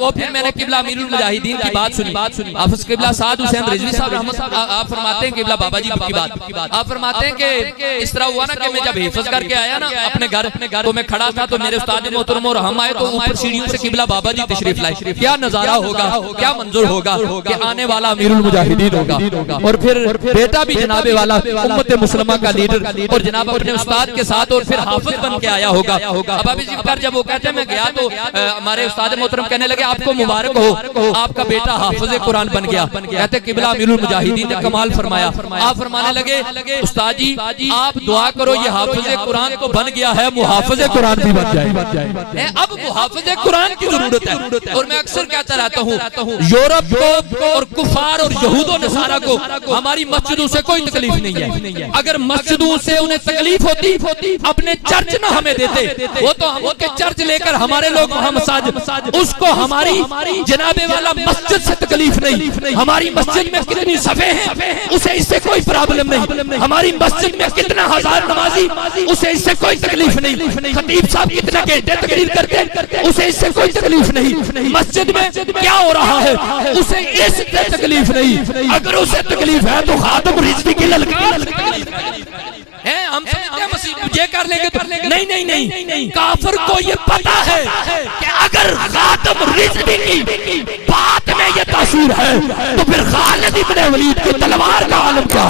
وہ پھر میں نے قبلہ امیر المجاہدین کی بات سنی. حافظ قبلہ سعد حسین رضوی صاحب رحمت آپ فرماتے ہیں قبلہ بابا جی کی بات آپ فرماتے ہیں کہ اس طرح ہوا نا کہ میں جب حفظ کر کے آیا نا اپنے گھر تو میں کھڑا تھا تو میرے استاد محترم اور ہم آئے تو اوپر سیڑھیوں سے قبلہ بابا جی تشریف لائے. کیا نظارہ ہوگا, کیا منظر ہوگا کہ آنے والا امیر المجاہدین ہوگا اور پھر بیٹا بھی جناب والا امت مسلمہ کا لیڈر اور جناب اپنے استاد کے ساتھ اور پھر حافظ بن کے آیا ہوگا. اب ابھی ذکر جب وہ کہتے ہیں میں گیا تو ہمارے استاد محترم کہنے لگے آپ کو مبارک ہو, آپ کا بیٹا حافظ قرآن بن گیا. کہتے قبلہ امیر المجاہدین نے کمال فرمایا. آپ فرمانے لگے استاد جی آپ دعا کرو یہ حافظ قرآن تو بن گیا ہے, محافظ قرآن بھی بن جائے. اب محافظ قرآن کی ضرورت ہے. اور میں اکثر کہتا رہتا ہوں یورپ کو اور کفار اور یہود و نصارہ کو ہماری مسجدوں سے کوئی تکلیف نہیں ہے. اگر مسجدوں سے انہیں تکلیف ہوتی اپنے چرچ نہ ہمیں دیتے, وہ تو ہم کے چرچ لے کر ہمارے لوگ وہاں مساجد, اس کو ہماری جناب والا مسجد سے تکلیف نہیں. ہماری مسجد میں کتنی صفیں ہیں اسے اس سے کوئی پرابلم نہیں. ہماری مسجد میں کتنا ہزار نمازی اسے اس سے کوئی تکلیف نہیں. خطیب صاحب کتنا گھنٹے تقریر کرتے اسے اس سے کوئی تکلیف نہیں. مسجد میں کیا ہو رہا ہے اسے اس سے تکلیف نہیں. اگر اسے تکلیف ہے تو خاتم رضوی کی للکار ہم سمجھتے ہیں مسیح یہ کر لیں گے تو نہیں. کافر کو یہ پتا ہے کہ اگر خاتم رضوی کی بات میں یہ تاثیر ہے تو پھر خالد ابن ولید کی تلوار کا عالم کیا.